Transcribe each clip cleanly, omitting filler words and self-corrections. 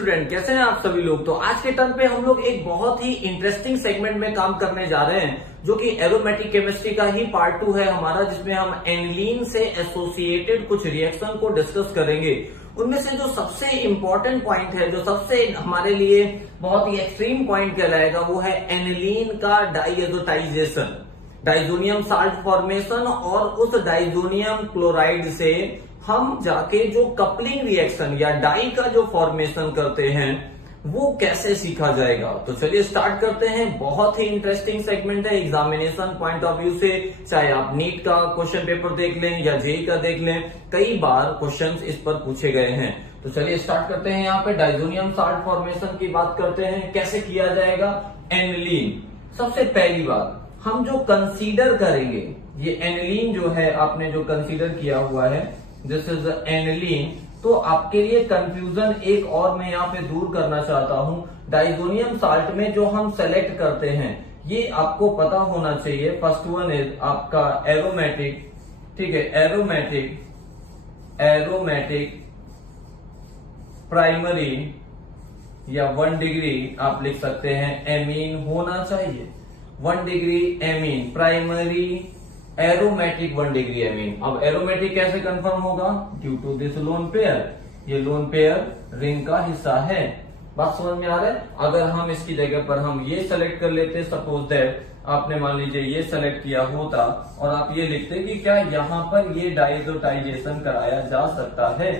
Student, कैसे हैं आप सभी लोग। तो आज के टर्म पे हम लोग एक बहुत ही इंटरेस्टिंग सेगमेंट में काम करने जा रहे हैं, जो कि एरोमेटिक केमिस्ट्री का ही पार्ट 2 है हमारा, जिसमें हम एनिलीन से एसोसिएटेड कुछ रिएक्शन को डिस्कस करेंगे। उनमें से जो सबसे इंपॉर्टेंट पॉइंट है, जो सबसे हमारे लिए बहुत ही एक्सट्रीम पॉइंट कहलाएगा, वो है एनिलीन का डाइएजोटाइजेशन, डाइजोनियम साल्ट फॉर्मेशन। और उस डाइजोनियम क्लोराइड से हम जाके जो कपलिंग रिएक्शन या डाई का जो फॉर्मेशन करते हैं वो कैसे सीखा जाएगा। तो चलिए स्टार्ट करते हैं। बहुत ही इंटरेस्टिंग सेगमेंट है एग्जामिनेशन पॉइंट ऑफ व्यू से, चाहे आप नीट का क्वेश्चन पेपर देख लें या जेई का देख लें, कई बार क्वेश्चंस इस पर पूछे गए हैं। तो चलिए स्टार्ट करते हैं। यहाँ पे डाइजोनियम साल्ट फॉर्मेशन की बात करते हैं, कैसे किया जाएगा एनिलीन। सबसे पहली बात हम जो कंसीडर करेंगे, ये एनिलीन जो है आपने जो कंसीडर किया हुआ है, दिस इज एनिलीन। तो आपके लिए कंफ्यूजन एक और मैं यहाँ पे दूर करना चाहता हूं। डाइजोनियम साल्ट में जो हम सेलेक्ट करते हैं ये आपको पता होना चाहिए। फर्स्ट वन इज आपका एरोमेटिक, ठीक है, एरोमेटिक प्राइमरी या 1 डिग्री आप लिख सकते हैं एमीन होना चाहिए। 1 degree amine primary aromatic 1 degree amine. अब एरोमेटिक कैसे कंफर्म होगा? Due to this lone pair, ये लोन पेयर रिंग का हिस्सा है। बात समझ में आ रहा है? अगर हम इसकी जगह पर हम ये सेलेक्ट कर लेते, सपोज दैट आपने मान लीजिए ये सेलेक्ट किया होता और आप ये लिखते कि क्या यहाँ पर ये डाइजोटाइजेशन कराया जा सकता है,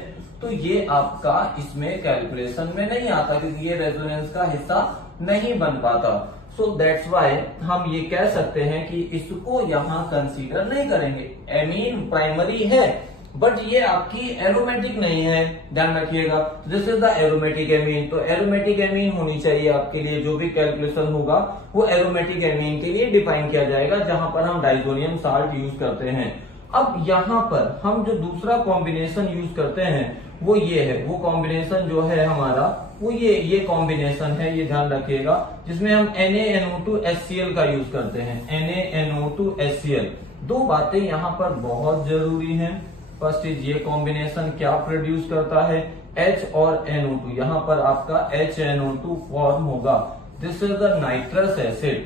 तो ये आपका इसमें कैलकुलेशन में नहीं आता, क्योंकि ये रेजोनेंस का हिस्सा नहीं बन पाता। सो दैट्स वाई हम ये कह सकते हैं कि इसको यहाँ कंसीडर नहीं करेंगे। एमीन प्राइमरी है बट ये आपकी एरोमेटिक नहीं है, ध्यान रखिएगा। This is the aromatic amine. तो एरोमेटिक एमीन होनी चाहिए आपके लिए, जो भी कैलकुलेशन होगा वो एरोमेटिक एमीन के लिए डिफाइन किया जाएगा, जहां पर हम डाइजोनियम साल्ट यूज करते हैं। अब यहाँ पर हम जो दूसरा कॉम्बिनेशन यूज करते हैं वो ये है, वो कॉम्बिनेशन जो है हमारा वो ये कॉम्बिनेशन है, ये ध्यान रखिएगा, जिसमें हम NaNO2HCl का यूज करते हैं। NaNO2HCl। दो बातें यहाँ पर बहुत जरूरी हैं। फर्स्ट इज ये कॉम्बिनेशन क्या प्रोड्यूस करता है, H और NO2। यहाँ पर आपका HNO2 फॉर्म होगा। This is the nitrous acid.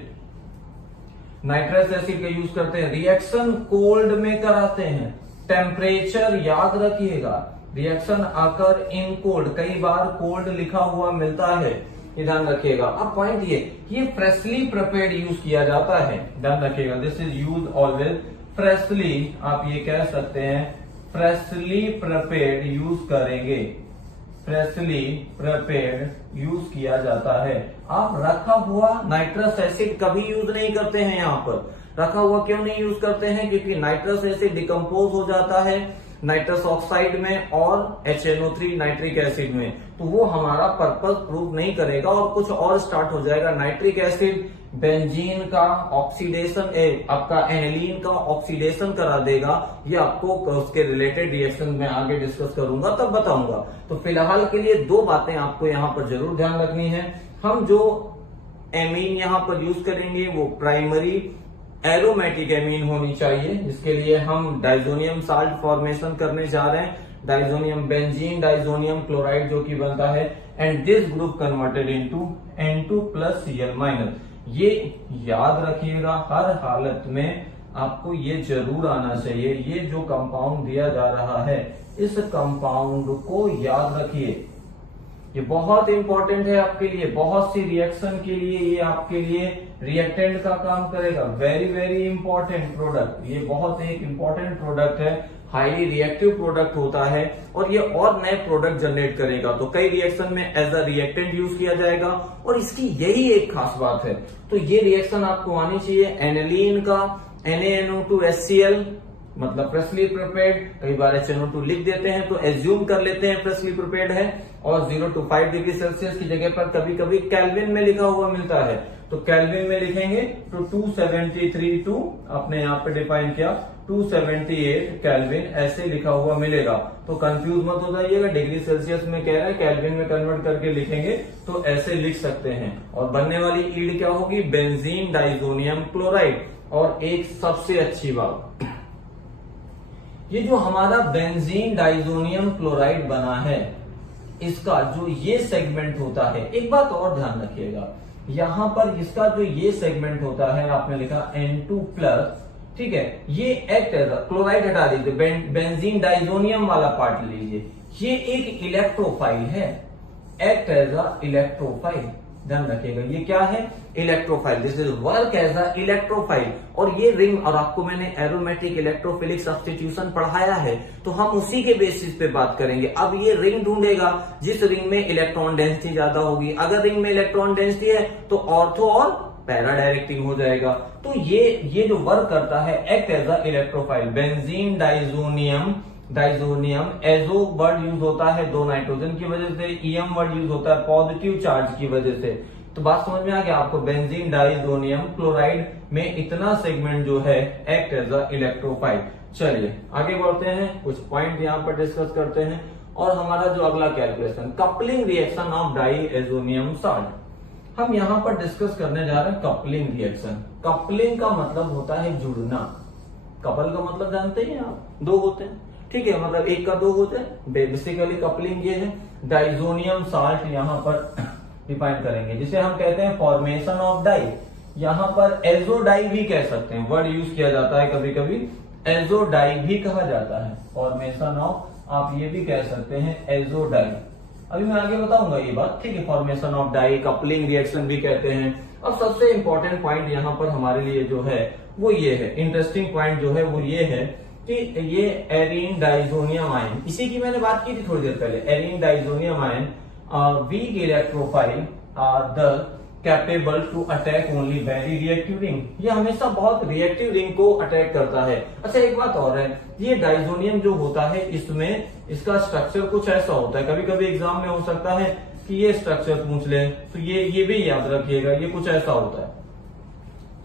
Nitrous acid का यूज करते हैं, रिएक्शन कोल्ड में कराते हैं। टेम्परेचर याद रखिएगा, रिएक्शन आकर इन कोल्ड, कई बार कोल्ड लिखा हुआ मिलता है, ये ध्यान रखिएगा। अब पॉइंट ये फ्रेशली प्रिपेयर्ड यूज किया जाता है, ध्यान रखिएगा। This is use always freshly, आप ये कह सकते हैं फ्रेशली प्रिपेयर्ड यूज करेंगे, फ्रेशली प्रिपेयर्ड यूज किया जाता है। आप रखा हुआ नाइट्रस एसिड कभी यूज नहीं करते हैं। यहाँ पर रखा हुआ क्यों नहीं यूज करते हैं? क्योंकि नाइट्रस एसिड डिकम्पोज हो जाता है नाइट्रस ऑक्साइड में और HNO3 नाइट्रिक एसिड में, तो वो हमारा पर्पस प्रूव नहीं करेगा और कुछ और स्टार्ट हो जाएगा। नाइट्रिक एसिड बेंजीन का ऑक्सीडेशन, आपका एनिलीन का ऑक्सीडेशन करा देगा। ये आपको उसके रिलेटेड रिएक्शन में आगे डिस्कस करूंगा, तब बताऊंगा। तो फिलहाल के लिए दो बातें आपको यहाँ पर जरूर ध्यान रखनी है। हम जो एमीन यहाँ पर यूज करेंगे वो प्राइमरी एरोमेटिक एमीन होनी चाहिए, जिसके लिए हम डाइजोनियम साल्ट फॉर्मेशन करने जा रहे हैं। डाइजोनियम बेंजीन डाइजोनियम क्लोराइड जो कि बनता है, and this group converted into N2+Cl-। ये याद रखिएगा, हर हालत में आपको ये जरूर आना चाहिए। ये जो कंपाउंड दिया जा रहा है, इस कंपाउंड को याद रखिए, ये बहुत इंपॉर्टेंट है आपके लिए। बहुत सी रिएक्शन के लिए ये आपके लिए रिएक्टेंट का काम करेगा। वेरी वेरी इंपॉर्टेंट प्रोडक्ट, ये बहुत एक इंपॉर्टेंट प्रोडक्ट है, हाईली रिएक्टिव प्रोडक्ट होता है और ये और नए प्रोडक्ट जनरेट करेगा। तो कई रिएक्शन में एज अ रिएक्टेंट यूज किया जाएगा और इसकी यही एक खास बात है। तो ये रिएक्शन आपको आनी चाहिए। एनिलीन का NaNO2HCl मतलब फ्रेशली प्रिपेयर्ड, कई बार HNO2 लिख देते हैं तो एज्यूम कर लेते हैं फ्रेशली प्रिपेयर्ड है, और 0 to 5 डिग्री सेल्सियस की जगह पर कभी कभी केल्विन में लिखा हुआ मिलता है, तो केल्विन में लिखेंगे तो 273 टू आपने यहाँ पे डिफाइन किया 278 केल्विन ऐसे लिखा हुआ मिलेगा। तो कंफ्यूज मत हो जाइएगा, डिग्री सेल्सियस में कह रहे हैं, केल्विन में कन्वर्ट करके लिखेंगे तो ऐसे लिख सकते हैं। और बनने वाली ईल्ड क्या होगी? Benzene diazonium chloride. और एक सबसे अच्छी बात, ये जो हमारा बेंजीन डाइजोनियम क्लोराइड बना है, इसका जो ये सेगमेंट होता है, एक बात और ध्यान रखिएगा, यहां पर इसका जो ये सेगमेंट होता है, आपने लिखा N2+, ठीक है, ये एक्ट एज क्लोराइड हटा दीजिए, बेंजीन डाइजोनियम वाला पार्ट लीजिए, ये एक इलेक्ट्रोफाइल है, एक्ट एज अ इलेक्ट्रोफाइल। ध्यान रखिएगा, ये क्या है, electrophile, this is work as a electrophile. और ये रिंग, और आपको मैंने एरोमेटिक इलेक्ट्रोफिलिक सब्स्टिट्यूशन पढ़ाया है, तो हम उसी के बेसिस पे बात करेंगे। अब ये रिंग ढूंढेगा जिस रिंग में इलेक्ट्रॉन डेंसिटी ज्यादा होगी, अगर रिंग में इलेक्ट्रॉन डेंसिटी है तो ऑर्थो और पैरा डायरेक्टिंग हो जाएगा। तो ये जो वर्क करता है, act as a electrophile. Benzene diazonium azo word use होता है 2 नाइट्रोजन की वजह से, ईएम वर्ड यूज होता है पॉजिटिव चार्ज की वजह से। तो बात समझ में आ गया आपको, बेंजीन डाइजोनियम क्लोराइड में इतना सेगमेंट जो है एक्ट एज अ इलेक्ट्रोफाइल। चलिए आगे बढ़ते हैं, कुछ पॉइंट यहाँ पर डिस्कस करते हैं। और हमारा जो अगला calculation, coupling reaction of diazonium salt, हम यहाँ पर डिस्कस करने जा रहे हैं कपलिंग रिएक्शन। कपलिंग का मतलब होता है जुड़ना, कपल का मतलब जानते हैं आप, दो होते हैं, ठीक है, मतलब एक का दो होते हैं, बेसिकली कपलिंग ये है। डाइजोनियम साल्ट यहाँ पर डिफाइन करेंगे, जिसे हम कहते हैं फॉर्मेशन ऑफ डाई। यहाँ पर एजोडाई भी कह सकते हैं, वर्ड यूज किया जाता है कभी कभी, एजोडाई भी कहा जाता है, फॉर्मेशन ऑफ, आप ये भी कह सकते हैं एजोडाई। अभी मैं आगे बताऊंगा ये बात, ठीक है, formation of dye, coupling reaction भी कहते हैं। और सबसे इंपॉर्टेंट पॉइंट यहाँ पर हमारे लिए जो है वो ये है, इंटरेस्टिंग पॉइंट जो है वो ये है कि ये एरीन डाइजोनियम आयन, इसी की मैंने बात की थी थोड़ी देर पहले, arene diazonium ion weak electrophile are the capable to attack only very reactive ring, ये हमेशा बहुत रिएक्टिव रिंग को अटैक करता है। अच्छा एक बात और है, ये डाइजोनियम जो होता है इसमें इसका स्ट्रक्चर कुछ ऐसा होता है, कभी कभी एग्जाम में हो सकता है कि ये स्ट्रक्चर पूछ ले, तो ये भी याद रखिएगा, ये कुछ ऐसा होता है,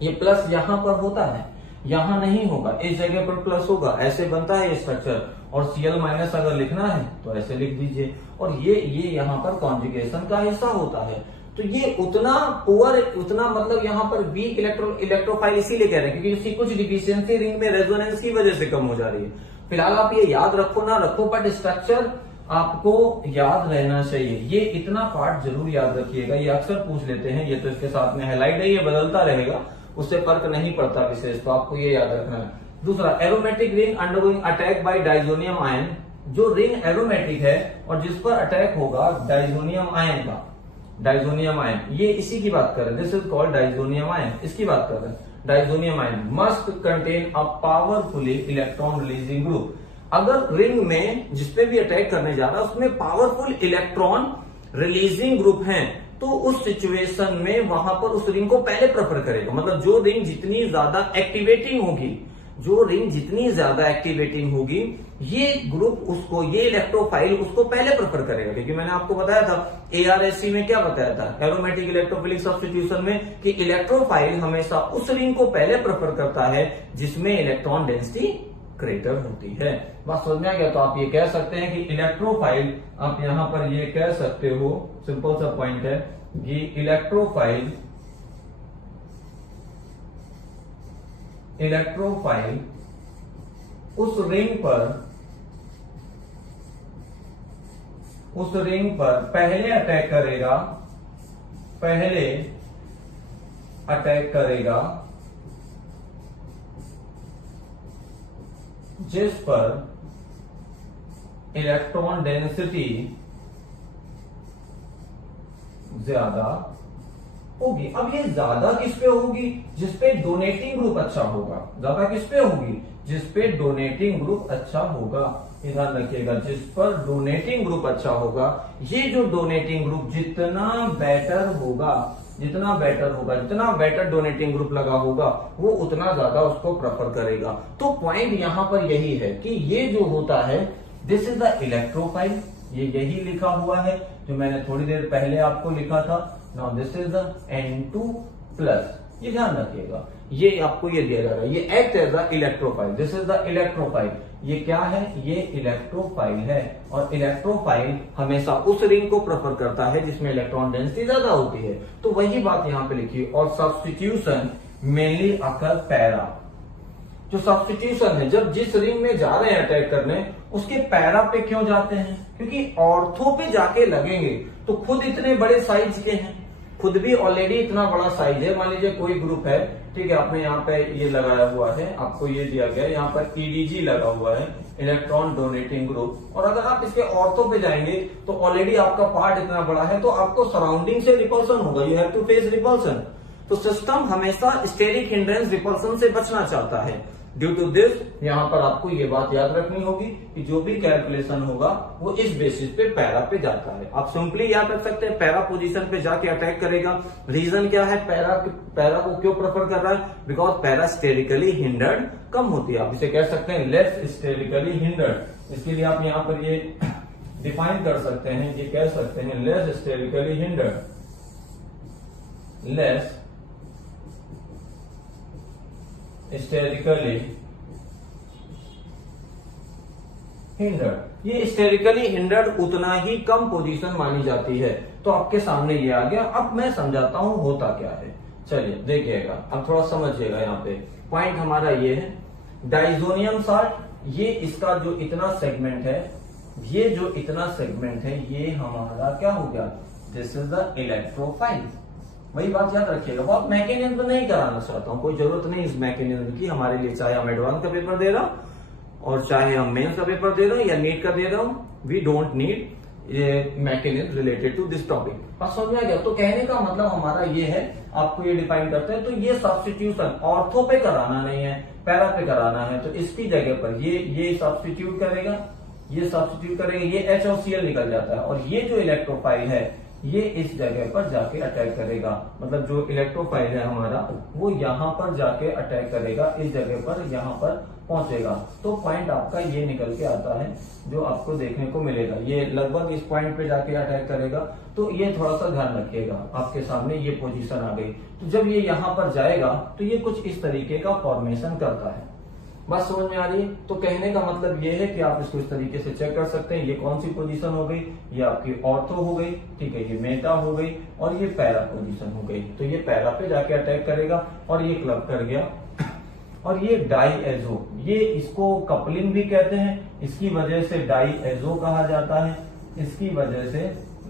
ये प्लस यहां पर होता है, यहां नहीं होगा, इस जगह पर प्लस होगा, ऐसे बनता है ये स्ट्रक्चर। और Cl- अगर लिखना है तो ऐसे लिख दीजिए। और ये यहाँ पर कॉन्जुगेशन का हिस्सा होता है। तो ये उतना पुअर, उतना मतलब यहाँ पर वीक इलेक्ट्रोफाइल इसीलिए कह रहे हैं क्योंकि इसकी कुछ डिफिशियंसी रिंग में रेजोनेंस की वजह से कम हो जा रही है। फिलहाल आप ये याद रखो ना रखो, बट स्ट्रक्चर आपको याद रहना चाहिए, ये इतना पार्ट जरूर याद रखिएगा, ये अक्सर पूछ लेते हैं। ये तो इसके साथ में हाईलाइट है, ये बदलता रहेगा, उससे फर्क नहीं पड़ता विशेष, तो आपको ये याद रखना है। दूसरा, aromatic ring undergoing attack by diazonium ion, जो रिंग एरोमेटिक है और जिस पर अटैक होगा डाइजोनियम आयन का, डाइजोनियम आयन, ये इसी की बात कर रहे हैं, this is called diazonium ion, इसकी बात कर रहे हैं। Diazonium ion must contain a powerfully electron releasing group, अगर रिंग में जिसपे भी अटैक करने जा रहा है उसमें पावरफुल इलेक्ट्रॉन रिलीजिंग ग्रुप हैं, तो उस सिचुएशन में वहां पर उस रिंग को पहले प्रेफर करेगा। मतलब जो रिंग जितनी ज्यादा एक्टिवेटिंग होगी, जो रिंग जितनी ज्यादा एक्टिवेटिंग होगी, ये ग्रुप उसको, ये इलेक्ट्रोफाइल उसको पहले प्रेफर करेगा। क्योंकि मैंने आपको बताया था ARSC में, क्या बताया था एरोमेटिक इलेक्ट्रोफिलिक सब्स्टिट्यूशन में, कि इलेक्ट्रोफाइल हमेशा उस रिंग को पहले प्रेफर करता है जिसमें इलेक्ट्रॉन डेंसिटी ग्रेटर होती है। बात समझ में आ गया? तो आप ये कह सकते हैं कि इलेक्ट्रोफाइल, आप यहां पर ये कह सकते हो, सिंपल सा पॉइंट है कि इलेक्ट्रोफाइल उस रिंग पर पहले अटैक करेगा जिस पर इलेक्ट्रॉन डेंसिटी ज्यादा होगी। अब ये ज्यादा किस पे होगी? जिस पे डोनेटिंग ग्रुप अच्छा होगा। ज्यादा किस पे होगी? जिस पे डोनेटिंग ग्रुप अच्छा होगा। ध्यान रखिएगा, जिस पर डोनेटिंग ग्रुप अच्छा होगा। ये जो डोनेटिंग ग्रुप जितना बेटर होगा, जितना बेटर डोनेटिंग ग्रुप लगा होगा, वो उतना ज्यादा उसको प्रेफर करेगा। तो पॉइंट यहां पर यही है कि ये जो होता है, दिस इज द इलेक्ट्रोफाइल, ये यही लिखा हुआ है जो मैंने थोड़ी देर पहले आपको लिखा था। Now this is the N2+, ये ध्यान रखिएगा, ये आपको ये दिया जा रहा है, ये act as the electrophile, this is the electrophile. ये क्या है? ये इलेक्ट्रोफाइल है। और इलेक्ट्रोफाइल हमेशा उस रिंग को प्रेफर करता है जिसमें इलेक्ट्रॉन डेंसिटी ज्यादा होती है। तो वही बात यहां पे लिखी। और सब्स्टिट्यूशन मेनली अकर पैरा, जो सब्स्टिट्यूशन है, जब जिस रिंग में जा रहे हैं अटैक करने, उसके पैरा पे क्यों जाते हैं? क्योंकि ऑर्थो पे जाके लगेंगे तो खुद इतने बड़े साइज के हैं, खुद भी ऑलरेडी इतना बड़ा साइज है। मान लीजिए कोई ग्रुप है, ठीक है, आपने यहाँ पे ये लगाया हुआ है, आपको ये दिया गया है, यहाँ पर ईडीजी लगा हुआ है, इलेक्ट्रॉन डोनेटिंग ग्रुप, और अगर आप इसके ऑर्थो पे जाएंगे तो ऑलरेडी आपका पार्ट इतना बड़ा है, तो आपको सराउंडिंग से रिपल्सन होगा, you have to face repulsion. तो सिस्टम हमेशा स्टेरिक हिंड्रेंस रिपल्सन से बचना चाहता है। ड्यू टू दिस यहाँ पर आपको ये बात याद रखनी होगी कि जो भी कैलकुलेशन होगा वो इस बेसिस पे पैरा पे जाता है। आप सिंपली याद रख सकते हैं पैरा पोजीशन पे जाके अटैक करेगा। रीजन क्या है, पैरा को क्यों प्रेफर कर रहा है? बिकॉज पैरा स्टेरिकली हिंडर्ड कम होती है। आप इसे कह सकते हैं लेस स्टेरिकली हिंडर्ड। इसके लिए आप यहाँ पर ये डिफाइन कर सकते हैं, ये कह सकते हैं less sterically hindered, less sterically hindered. ये स्टेरिकली हिंडर्ड उतना ही कम पोजीशन मानी जाती है। तो आपके सामने ये आ गया। अब मैं समझाता हूं होता क्या है। चलिए देखिएगा, अब थोड़ा समझिएगा। यहाँ पे पॉइंट हमारा ये है, डाइजोनियम साल्ट, ये इसका जो इतना सेगमेंट है, ये जो इतना सेगमेंट है, ये हमारा क्या हो गया? This is the electrophile. वही बात याद रखिएगा। बहुत मैकेनिज्म नहीं कराना चाहता हूं, कोई जरूरत नहीं इस मैकेनिज्म की हमारे लिए, चाहे हम एडवांस का पेपर दे रहा हूं और चाहे हम मेंस का पेपर दे रहा हूं या नीट का दे रहा हूं। We don't need mechanism related to this topic. बस समझ में आ गया? तो कहने का मतलब हमारा ये है, आपको ये डिफाइन करते हैं। तो ये सब्स्टिट्यूशन ऑर्थो पे कराना नहीं है, पैरा पे कराना है। तो इसकी जगह पर ये सब्स्टिट्यूट करेगा, ये सब्स्टिट्यूट करेगा, ये H और Cl निकल जाता है, और ये जो इलेक्ट्रोफाइल है ये इस जगह पर जाके अटैक करेगा। मतलब जो इलेक्ट्रोफाइल है हमारा वो यहाँ पर जाके अटैक करेगा, इस जगह पर यहाँ पर पहुंचेगा। तो पॉइंट आपका ये निकल के आता है जो आपको देखने को मिलेगा। ये लगभग इस पॉइंट पे जाके अटैक करेगा। तो ये थोड़ा सा ध्यान रखिएगा, आपके सामने ये पोजीशन आ गई। तो जब ये यहाँ पर जाएगा तो ये कुछ इस तरीके का फॉर्मेशन करता है। बात समझ में आ रही है? तो कहने का मतलब ये है कि आप इसको इस तरीके से चेक कर सकते हैं। ये कौन सी पोजीशन हो गई? ये आपकी ऑर्थो हो गई, ठीक है, ये मेटा हो गई, और ये पैरा पोजीशन हो गई। तो ये पैरा पे जाके अटैक करेगा और ये क्लब कर गया। और ये डाईएजो, ये इसको कपलिंग भी कहते हैं, इसकी वजह से डाईएजो कहा जाता है, इसकी वजह से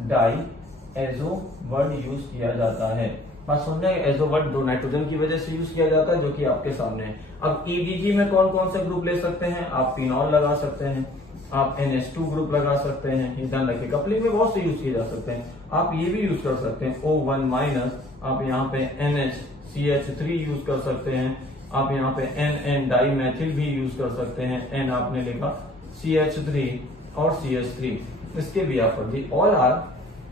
डाईएजो वर्ड यूज किया जाता है। बात समझ में? एजो वर्ड दो नाइट्रोजन की वजह से यूज किया जाता है, जो कि आपके सामने है। अब ईडीजी में कौन कौन से ग्रुप ले सकते हैं? आप फिनॉल लगा सकते हैं, आप NH2 ग्रुप लगा सकते हैं, ये ध्यान रखिए। कपलिंग में बहुत से यूज किए जा सकते हैं। आप ये भी यूज कर सकते हैं O1 माइनस, आप यहाँ पे NHCH3 यूज कर सकते हैं, आप यहाँ पे NN डाईमेथिल भी यूज कर सकते हैं। N आपने लिखा, CH3 और CH3, इसके भी आप ऑल आर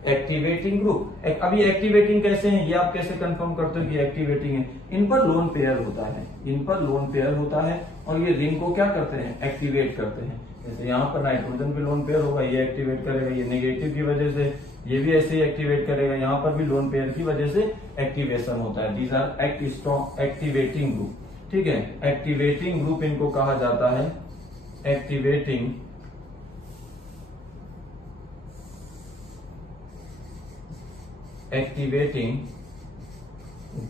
एक्टिवेटिंग ग्रुप। अभी एक्टिवेटिंग कैसे हैं ये आप कैसे कंफर्म करते हो कि एक्टिवेटिंग है? इन पर लोन पेयर होता है, इन पर लोन पेयर होता है, और ये रिंग को क्या करते हैं? एक्टिवेट करते हैं। जैसे यहाँ पर नाइट्रोजन पे लोन पेयर होगा, ये एक्टिवेट करेगा, ये नेगेटिव की वजह से, ये भी ऐसे ही एक्टिवेट करेगा। यहाँ पर भी लोन पेयर की वजह से एक्टिवेशन होता है। दीज आर एक्टिवेटिंग ग्रुप, ठीक है। एक्टिवेटिंग ग्रुप इनको कहा जाता है, एक्टिवेटिंग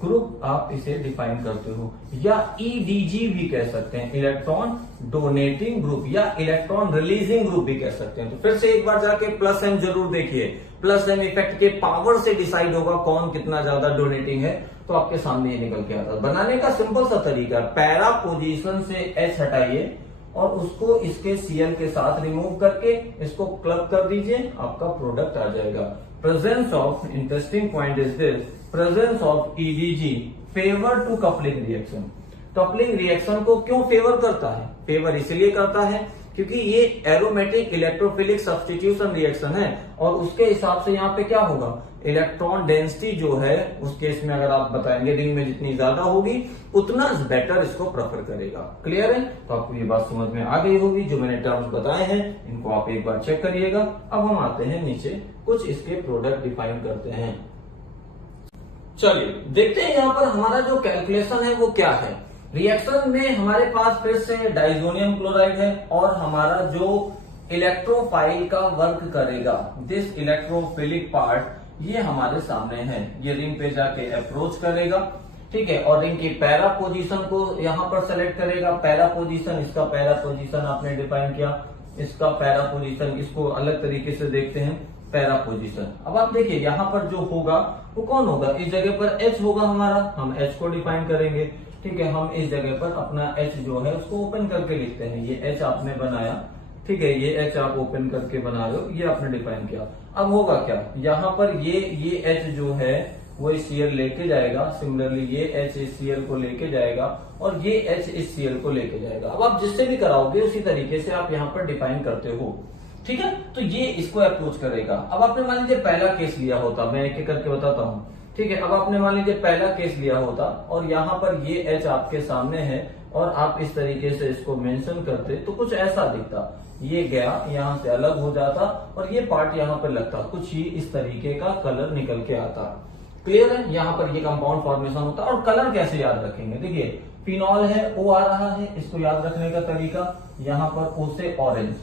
ग्रुप आप इसे डिफाइन करते हो। या ईडीजी भी कह सकते हैं, इलेक्ट्रॉन डोनेटिंग ग्रुप, या इलेक्ट्रॉन रिलीजिंग ग्रुप भी कह सकते हैं। तो फिर से एक बार जाके प्लस एम जरूर देखिए। प्लस एम इफेक्ट के पावर से डिसाइड होगा कौन कितना ज्यादा डोनेटिंग है। तो आपके सामने ये निकल के आता है। बनाने का सिंपल सा तरीका, पैरा पोजीशन से H हटाइए और उसको इसके Cl के साथ रिमूव करके इसको क्लब कर दीजिए, आपका प्रोडक्ट आ जाएगा। Presence of, interesting point is this, presence of EDG favour to coupling reaction. Coupling reaction को क्यों फेवर करता है? फेवर इसलिए करता है क्योंकि ये एरोमेटिक इलेक्ट्रोफिलिक सब्स्टिट्यूशन रिएक्शन है, और उसके हिसाब से यहाँ पे क्या होगा? इलेक्ट्रॉन डेंसिटी जो है उस केस में अगर आप बताएंगे रिंग में जितनी ज्यादा होगी उतना बेटर इसको प्रेफर करेगा। क्लियर है? तो आपको ये बात समझ में आ गई होगी। जो मैंने टर्म्स बताए हैं इनको आप एक बार चेक करिएगा। अब हम आते हैं नीचे, कुछ इसके प्रोडक्ट डिफाइन करते हैं। चलिए देखते हैं यहाँ पर हमारा जो कैलकुलेशन है वो क्या है। रिएक्शन में हमारे पास फिर से डाइजोनियम क्लोराइड है, और हमारा जो इलेक्ट्रोफाइल का वर्क करेगा, दिस इलेक्ट्रोफिलिक पार्ट, ये हमारे सामने है। ये रिंग पे जाके अप्रोच करेगा, ठीक है, और रिंग की पैरा पोजीशन को यहां पर सेलेक्ट करेगा। पैरा पोजीशन, इसका पैरा पोजीशन आपने डिफाइन किया इसका पैरा पोजीशन, इसको अलग तरीके से देखते हैं पैरा पोजीशन। अब आप देखिए यहाँ पर जो होगा वो कौन होगा, इस जगह पर H होगा हमारा, हम H को डिफाइन करेंगे। ठीक है, हम इस जगह पर अपना H जो है उसको ओपन करके लिखते हैं। ये H आपने बनाया, ठीक है, ये H आप ओपन करके बना रहे हो, ये आपने डिफाइन किया। अब होगा क्या, यहाँ पर ये H जो है वो इस Cl लेके जाएगा, सिमिलरली ये H इस Cl को लेके जाएगा और ये H इस Cl को लेके जाएगा। अब आप जिससे भी कराओगे उसी तरीके से आप यहाँ पर डिफाइन करते हो। ठीक है, तो ये इसको अप्रोच करेगा। अब आपने मान लीजिए पहला केस लिया होता, मैं एक एक करके बताता हूँ। ठीक है, अब आपने मान लीजिए पहला केस लिया होता और यहाँ पर ये H आपके सामने है और आप इस तरीके से इसको मेंशन करते तो कुछ ऐसा दिखता, ये गया यहाँ से अलग हो जाता और ये पार्ट यहाँ पे लगता, कुछ ही इस तरीके का कलर निकल के आता। क्लियर है, यहाँ पर ये कंपाउंड फॉर्मेशन होता है। और कलर कैसे याद रखेंगे, देखिए फिनॉल है, O आ रहा है, इसको याद रखने का तरीका यहाँ पर O से ऑरेंज,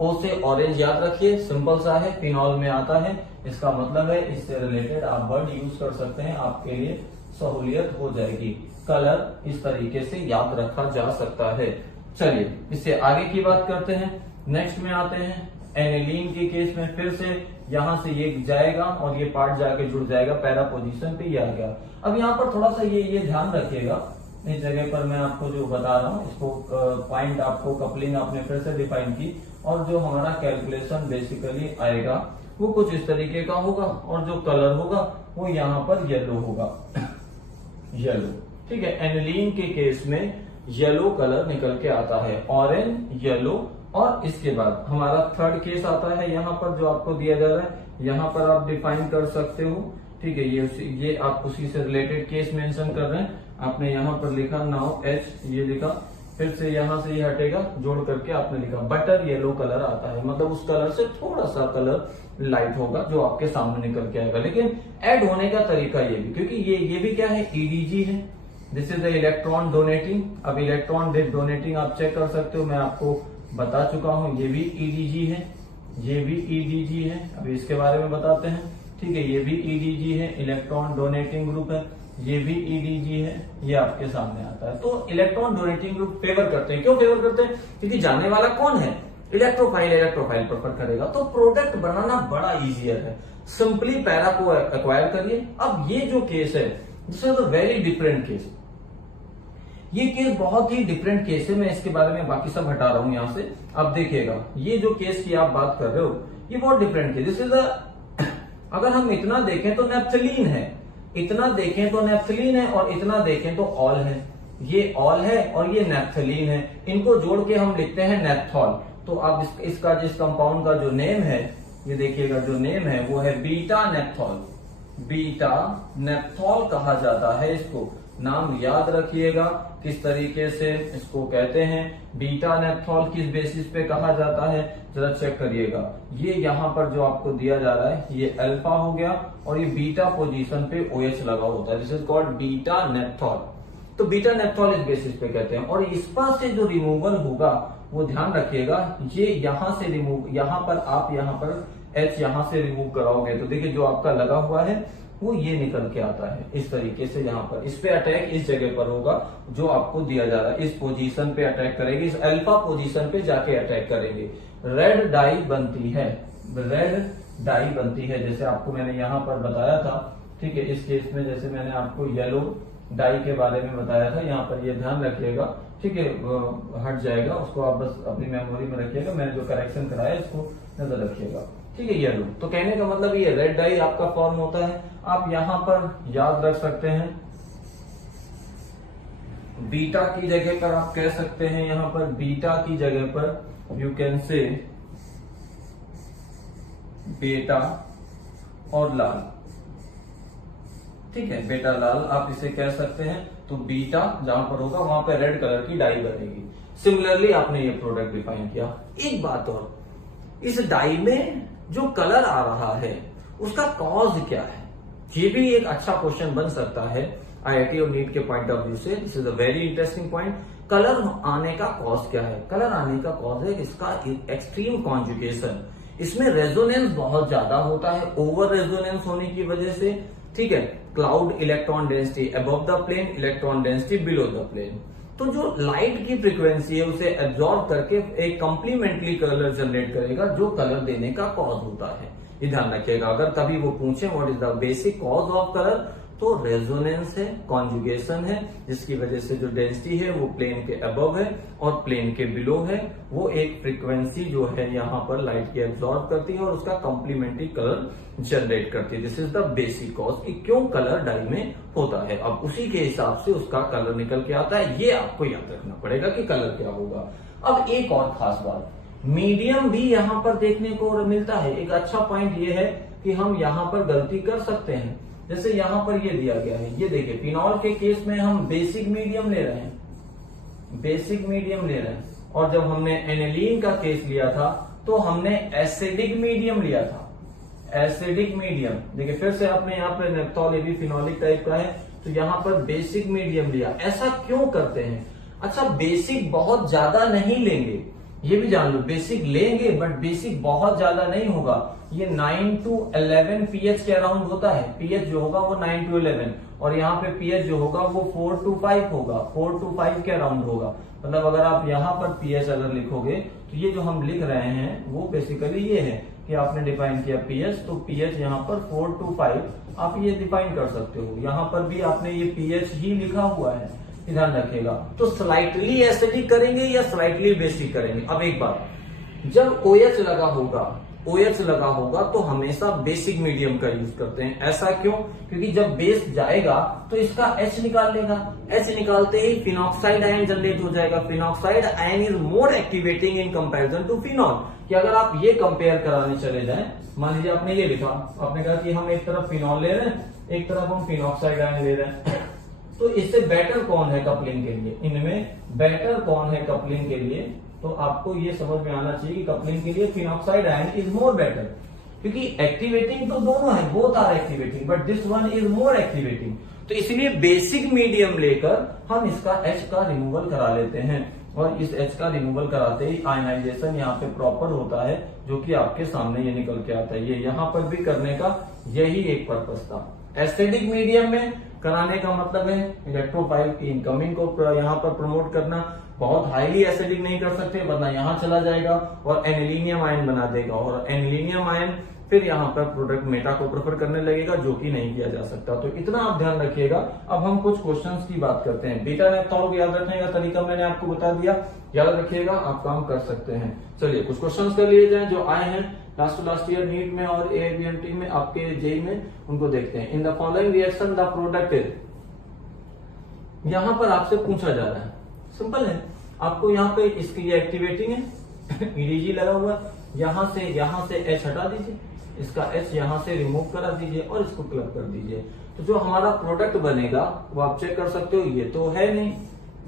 O से ऑरेंज याद रखिए, सिंपल सा है, फिनॉल में आता है, इसका मतलब है इससे रिलेटेड आप वर्ड यूज कर सकते हैं, आपके लिए सहूलियत हो जाएगी। कलर इस तरीके से याद रखा जा सकता है। चलिए इससे आगे की बात करते हैं। नेक्स्ट में आते हैं एनिलीन के केस में, फिर से यहां से ये जाएगा और ये पार्ट जाके जुड़ जाएगा पैरा पोजीशन पे, ये आ गया। अब यहाँ पर थोड़ा सा ये ध्यान रखिएगा, इस जगह पर मैं आपको जो बता रहा हूँ इसको पॉइंट आपको कपलिंग आपने फिर से डिफाइन की और जो हमारा कैलकुलेशन बेसिकली आएगा वो कुछ इस तरीके का होगा और जो कलर होगा वो यहाँ पर येलो होगा, येलो। ठीक है, एनिलीन के केस में येलो कलर निकल के आता है, ऑरेंज, येलो। और इसके बाद हमारा थर्ड केस आता है यहाँ पर जो आपको दिया जा रहा है, यहाँ पर आप डिफाइन कर सकते हो। ठीक है, ये आप उसी से रिलेटेड केस मेंशन कर रहे हैं, आपने यहाँ पर लिखा नाउ H, ये लिखा, फिर से यहाँ से ये हटेगा, जोड़ करके आपने लिखा बटर येलो कलर आता है, मतलब उस कलर से थोड़ा सा कलर लाइट होगा जो आपके सामने निकल के आएगा। लेकिन ऐड होने का तरीका ये भी, क्योंकि ये भी क्या है, EDG है, this is the electron donating. अब इलेक्ट्रॉन डोनेटिंग आप चेक कर सकते हो, मैं आपको बता चुका हूं, ये भी EDG है, ये भी EDG है, अभी इसके बारे में बताते हैं। ठीक है, ये भी EDG है, इलेक्ट्रॉन डोनेटिंग ग्रुप है, ये भी EDG है, ये आपके सामने आता है। तो इलेक्ट्रॉन डोनेटिंग ग्रुप फेवर करते हैं, क्यों फेवर करते हैं, क्योंकि जाने वाला कौन है, इलेक्ट्रोफाइल प्रेफर करेगा। तो प्रोडक्ट बनाना बड़ा इजियर है, सिंपली पैरा को एक्वायर करिए। अब ये जो केस है, this is a very different case, ये केस बहुत ही डिफरेंट केस है, मैं इसके बारे में बाकी सब हटा रहा हूं यहां से। अब देखिएगा, ये जो केस की आप बात कर रहे हो ये बहुत डिफरेंट केस, दिस इज अगर हम इतना देखें तो नेप्थलीन है, इतना देखें तो नेप्थलीन है और इतना देखें तो ऑल है, ये ऑल है और ये नेप्थलीन है, इनको जोड़ के हम लिखते हैं नेप्थॉल। तो अब इसका जिस कंपाउंड का जो नेम है, ये देखिएगा जो नेम है वो है बीटा नेप्थॉल, बीटा नेप्थॉल कहा जाता है इसको, नाम याद रखिएगा किस तरीके से इसको कहते हैं। बीटा नेप्थॉल किस बेसिस पे कहा जाता है, जरा चेक करिएगा। ये यहाँ पर जो आपको दिया जा रहा है ये अल्फा हो गया और ये बीटा पोजीशन पे OH लगा होता है, दिस इज कॉल्ड बीटा नेप्थॉल। तो बीटा नेप्थॉल इस बेसिस पे कहते हैं। और इस पर से जो रिमूवल होगा वो ध्यान रखिएगा, ये यहां से रिमूव, यहां पर आप यहां पर H यहां से रिमूव कराओगे तो देखिए जो आपका लगा हुआ है वो ये निकल के आता है इस तरीके से। यहाँ पर इस पे अटैक इस जगह पर होगा जो आपको दिया जा रहा है, इस पोजीशन पे अटैक करेगी, इस अल्फा पोजीशन पे जाके अटैक करेंगे। रेड डाई बनती है, रेड डाई बनती है, जैसे आपको मैंने यहाँ पर बताया था। ठीक है, इस केस में जैसे मैंने आपको येलो डाई के बारे में बताया था, यहाँ पर ये ध्यान रखिएगा। ठीक है, हट जाएगा, उसको आप बस अपनी मेमोरी में रखिएगा, मैंने जो करेक्शन कराया इसको नजर रखिएगा। ठीक है, येलो, तो कहने का मतलब ये रेड डाई आपका फॉर्म होता है। आप यहां पर याद रख सकते हैं, बीटा की जगह पर आप कह सकते हैं, यहां पर बीटा की जगह पर यू कैन से बेटा और लाल। ठीक है, बेटा लाल आप इसे कह सकते हैं। तो बीटा जहां पर होगा वहां पर रेड कलर की डाई बनेगी। सिमिलरली आपने ये प्रोडक्ट डिफाइन किया। एक बात और, इस डाई में जो कलर आ रहा है उसका कॉज क्या है, ये भी एक अच्छा क्वेश्चन बन सकता है IIT और नीट के पॉइंट ऑफ व्यू से। This is a very interesting point. Colour आने का कॉज क्या है, कलर आने का कॉज है इसका एक्सट्रीम कॉन्जुगेशन, इसमें रेजोनेंस बहुत ज्यादा होता है, ओवर रेजोनेंस होने की वजह से। ठीक है, cloud electron density above the plane, electron density below the plane. तो जो लाइट की फ्रीक्वेंसी है उसे एब्जॉर्ब करके एक कॉम्प्लीमेंट्री कलर जनरेट करेगा जो कलर देने का कॉज होता है। ये ध्यान रखिएगा, अगर कभी वो पूछे what is the basic cause of colour, तो रेजोनेंस है, कॉन्जुगेशन है, जिसकी वजह से जो डेंसिटी है वो प्लेन के अबव है और प्लेन के बिलो है। वो एक फ्रीक्वेंसी जो है यहाँ पर लाइट की एब्जॉर्ब करती है और उसका कॉम्प्लीमेंट्री कलर जनरेट करती है। This is the basic cause कि क्यों कलर डाई में होता है। अब उसी के हिसाब से उसका कलर निकल के आता है, ये आपको याद रखना पड़ेगा कि कलर क्या होगा। अब एक और खास बात, मीडियम भी यहाँ पर देखने को मिलता है। एक अच्छा पॉइंट ये है कि हम यहाँ पर गलती कर सकते हैं। जैसे यहाँ पर ये दिया गया है, ये देखिए फिनॉल के केस में हम बेसिक मीडियम ले रहे हैं, बेसिक मीडियम ले रहे हैं, और जब हमने एनिलीन का केस लिया था तो हमने एसिडिक मीडियम लिया था, एसिडिक मीडियम। देखिए फिर से आपने यहाँ पर नेप्थॉल ये भी फिनोलिक टाइप का है, तो यहाँ पर बेसिक मीडियम लिया। ऐसा क्यों करते हैं? अच्छा, बेसिक बहुत ज्यादा नहीं लेंगे, ये भी जान लो, बेसिक लेंगे बट बेसिक बहुत ज्यादा नहीं होगा। ये 9 to 11 पीएच के अराउंड होता है, पीएच जो होगा वो 9 to 11, और यहाँ पे पीएच जो होगा वो 4 to 5 होगा, 4 to 5 के अराउंड होगा। मतलब अगर आप यहाँ पर पीएच अगर लिखोगे तो ये जो हम लिख रहे हैं वो बेसिकली ये है कि आपने डिफाइन किया पीएच, तो पीएच यहाँ पर 4 to 5 आप ये डिफाइन कर सकते हो। यहाँ पर भी आपने ये पीएच ही लिखा हुआ है, ध्यान रखिएगा। तो स्लाइटली एसिडिक करेंगे या स्लाइटली बेसिक करेंगे? अब एक बात, जब OH लगा होगा, OH लगा होगा तो हमेशा बेसिक मीडियम का यूज करते हैं। ऐसा क्यों? क्योंकि जब बेस जाएगा तो इसका H निकाल लेगा, H निकालते ही फिनॉक्साइड आयन जनरेट हो जाएगा। Phenoxide ion is more activating in comparison to phenol. कि अगर आप ये कंपेयर कराने चले जाएं, मान लीजिए आपने ये लिखा, आपने कहा कि हम एक तरफ फिनॉल ले रहे हैं, एक तरफ हम फिनॉक्साइड आयन ले रहे हैं, तो इससे बेटर कौन है कपलिंग के लिए? इनमें बेटर कौन है कपलिंग के लिए? तो आपको ये समझ में आना चाहिए कि कपलिंग के लिए phenoxide ion is more better, क्योंकि एक्टिवेटिंग तो दोनों है, both are activating, but this one is more activating. तो इसलिए बेसिक मीडियम लेकर हम इसका H का रिमूवल करा लेते हैं, और इस H का रिमूवल कराते ही आयनाइजेशन यहाँ पे प्रॉपर होता है, जो कि आपके सामने ये निकल के आता है। ये यहाँ पर भी करने का यही एक पर्पस था। एसिडिक मीडियम में कराने का मतलब है इलेक्ट्रोफाइल की इनकमिंग को यहाँ पर प्रमोट करना। बहुत हाईली एसिडिक नहीं कर सकते वरना यहाँ चला जाएगा और एनिलीनियम आयन बना देगा, और एनिलीनियम आयन फिर यहाँ पर प्रोडक्ट मेटा को प्रेफर करने लगेगा, जो कि नहीं किया जा सकता। तो इतना आप ध्यान रखिएगा। अब हम कुछ क्वेश्चंस की बात करते हैं। बीटा नेप्थॉल को याद रखने का तरीका मैंने आपको बता दिया, याद रखिएगा, आप काम कर सकते हैं। चलिए कुछ क्वेश्चंस कर लिए जाए जो आए हैं लास्ट ईयर नीट में और ABMT में, आपके जेई में, उनको देखते हैं। In the following reaction the product is, यहां पर आपसे पूछा जा रहा है, सिंपल है, आपको यहाँ पे इसकी ये एक्टिवेटिंग है, EDG लगा हुआ, यहाँ से H हटा दीजिए, इसका H यहाँ से रिमूव करा दीजिए और इसको क्लब कर दीजिए। तो जो हमारा प्रोडक्ट बनेगा वो आप चेक कर सकते हो, ये तो है नहीं,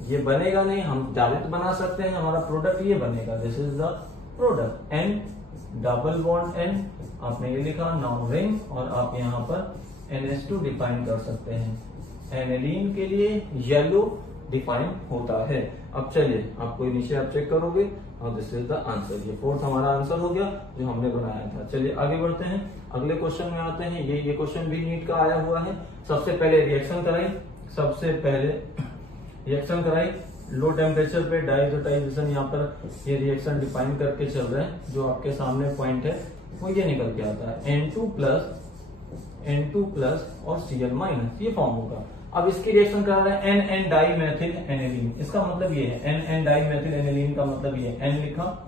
ये बनेगा नहीं, हम डायरेक्ट बना सकते हैं, हमारा प्रोडक्ट ये बनेगा। This is the product, N double bond N, आपने ये लिखा नाउन रिंग, और आप यहाँ पर NH2 डिफाइन कर सकते हैं। एनिलीन के लिए येलो डिफाइन होता है। अब चलिए आपको नीचे आप चेक करोगे, और दिस इज द आंसर। ये फोर्थ हमारा आंसर हो गया जो हमने बनाया था। चलिए आगे बढ़ते हैं, अगले क्वेश्चन में आते हैं। ये क्वेश्चन भी नीट का आया हुआ है। सबसे पहले रिएक्शन कराई, सबसे पहले रिएक्शन कराई लो टेम्परेचर पे डाइजोटाइजेशन, यहाँ पर ये रिएक्शन डिफाइन करके चल रहे हैं। जो आपके सामने पॉइंट है वो ये निकल के आता है, N2 प्लस और Cl माइनस, ये फॉर्म होगा। अब इसकी रिएक्शन करा रहा है NN डाइमेथिल एनिलीन। इसका मतलब ये है NN डाइमेथिल एनिलीन का मतलब ये है, N लिखा,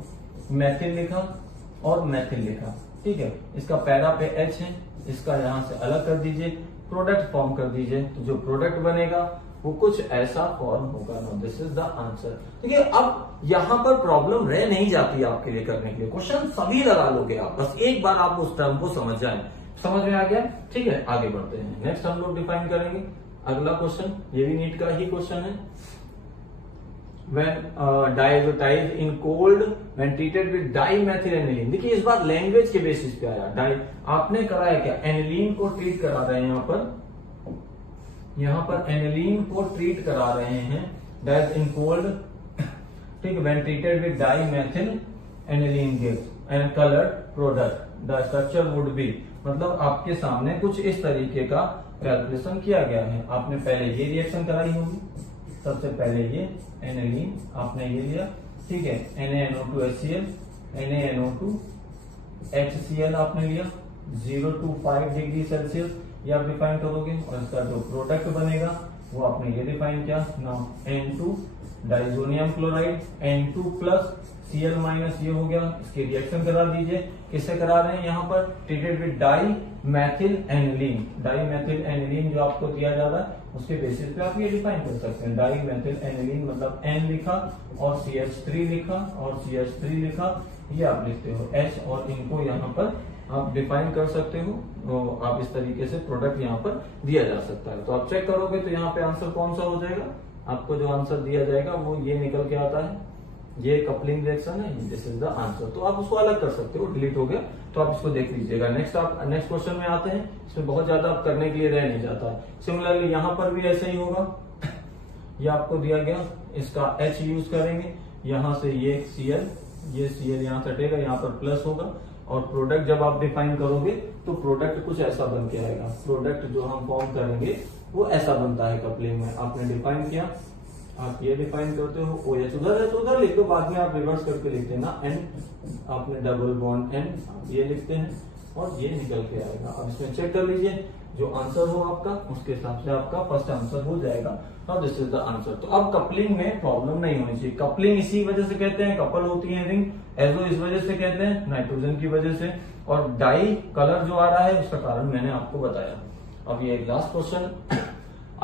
मैथिल लिखा और मैथिल लिखा, ठीक है। इसका पैरा पे H है, इसका यहां से अलग कर दीजिए, प्रोडक्ट फॉर्म कर दीजिए। तो जो प्रोडक्ट बनेगा वो कुछ ऐसा फॉर्म होगा। No this is the answer. देखिए अब यहां पर प्रॉब्लम रह नहीं जाती आपके लिए करने के लिए, क्वेश्चन सभी लगा लोगे आप, बस एक बार आप उस टर्म को समझ जाए। समझ में आ गया? ठीक है, आगे बढ़ते हैं। नेक्स्ट हम लोग डिफाइन करेंगे अगला क्वेश्चन, ये भी नीट का ही क्वेश्चन है। when diazotized in cold when treated with dimethyl aniline। देखिए इस बार लैंग्वेज के बेसिस पे आया। आपने कराया क्या, एनिलीन को ट्रीट करा रहे हैं, यहाँ पर एनिलीन को ट्रीट करा रहे हैं डाइज इन कोल्ड, ठीक, when treated with dimethyl aniline gives and colored product the structure would be, मतलब आपके सामने कुछ इस तरीके का कैलकुलेशन किया गया है। आपने पहले ये रिएक्शन कराई होगी, सबसे पहले ये एनिलीन आपने ये लिया, ठीक है, NaNO2HCl, NaNO2 HCl आपने लिया 0 to 5 डिग्री सेल्सियस, ये आप डिफाइन करोगे और इसका जो प्रोडक्ट बनेगा वो आपने ये डिफाइन किया। Now N2 diazonium chloride, N2 plus Cl minus, ये हो गया, इसकी रिएक्शन करा दीजिए। किससे करा रहे हैं यहाँ पर? Treated with dimethyl aniline. Dimethyl aniline जो आपको दिया जा रहा है उसके बेसिस पे आप ये डिफाइन कर सकते हैं। डाई मैथिल एनिलीन मतलब N लिखा और CH3 लिखा और CH3 लिखा, ये आप लिखते हो H, और इनको यहाँ पर आप डिफाइन कर सकते हो। तो आप इस तरीके से प्रोडक्ट यहाँ पर दिया जा सकता है। तो आप चेक करोगे तो यहाँ पे आंसर कौन सा हो जाएगा? आपको जो आंसर दिया जाएगा वो ये निकल के आता है, ये कपलिंग रिएक्शन है, दिस इज द आंसर। तो आप उसको अलग कर सकते हो, डिलीट हो गया तो आप इसको देख लीजिएगा। नेक्स्ट क्वेश्चन में आते हैं, इसमें बहुत ज्यादा आप करने के लिए रह नहीं जाता है। सिमिलरली यहाँ पर भी ऐसे ही होगा, ये आपको दिया गया, इसका H यूज करेंगे, यहाँ से ये Cl, ये Cl यहाँ कटेगा, यहाँ पर प्लस होगा, और प्रोडक्ट जब आप डिफाइन करोगे तो प्रोडक्ट कुछ ऐसा बन के आएगा। प्रोडक्ट जो हम फॉर्म करेंगे वो ऐसा बनता है कपलिंग में। आपने डिफाइन किया, आप ये डिफाइन करते हो, OH उधर है तो उधर लिख दो, बाद में आप रिवर्स करके लिख देना N, आपने डबल बॉन्ड N, आप ये लिखते हैं और ये निकल के आएगा। अब इसमें चेक कर लीजिए, जो आंसर हो आपका उसके हिसाब से आपका फर्स्ट आंसर हो जाएगा। Now this is the answer. तो अब कपलिंग में प्रॉब्लम नहीं होनी चाहिए। कपलिंग इसी वजह से कहते हैं, कपल होती है रिंग, एजो इस वजह से कहते हैं, नाइट्रोजन की वजह से, और डाई कलर जो आ रहा है उसका कारण मैंने आपको बताया। अब ये लास्ट क्वेश्चन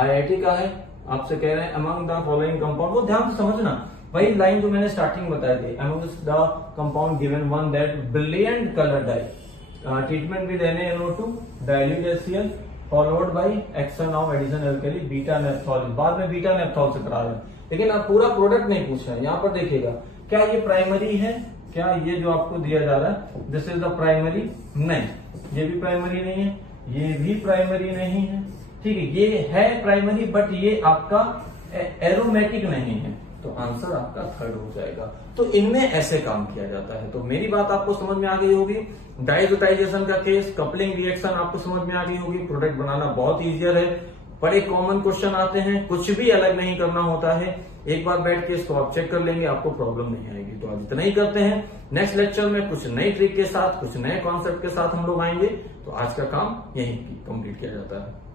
IIT का है, आपसे कह रहे हैं अमंग द फॉलोइंग कंपाउंड, वो ध्यान से समझना, वही लाइन जो मैंने स्टार्टिंग बताई थी, among the compound given one that brilliant colour dye, treatment with NaNO2 dilute HCl followed by action of addition alkali beta naphthol, बाद में बीटा नेप्थॉल से करा रहे हैं, लेकिन आप पूरा प्रोडक्ट नहीं पूछ रहे हैं। यहाँ पर देखिएगा, क्या ये प्राइमरी है? क्या ये जो आपको दिया जा रहा है दिस इज द प्राइमरी? नहीं, ये भी प्राइमरी नहीं है, ये भी प्राइमरी नहीं है, ठीक है, ये है प्राइमरी बट ये आपका एरोमेटिक नहीं है, तो आंसर आपका थर्ड हो जाएगा। तो इनमें ऐसे काम किया जाता है। तो मेरी बात आपको समझ में आ गई होगी, डाइजोटाइजेशन का केस, कपलिंग रिएक्शन आपको समझ में आ गई होगी। प्रोडक्ट बनाना बहुत इजियर है, बड़े कॉमन क्वेश्चन आते हैं, कुछ भी अलग नहीं करना होता है। एक बार बैठ के इसको आप चेक कर लेंगे, आपको प्रॉब्लम नहीं आएगी। तो आज इतना ही करते हैं, नेक्स्ट लेक्चर में कुछ नई ट्रिक के साथ, कुछ नए कॉन्सेप्ट के साथ हम लोग आएंगे। तो आज का काम यही कंप्लीट किया जाता है।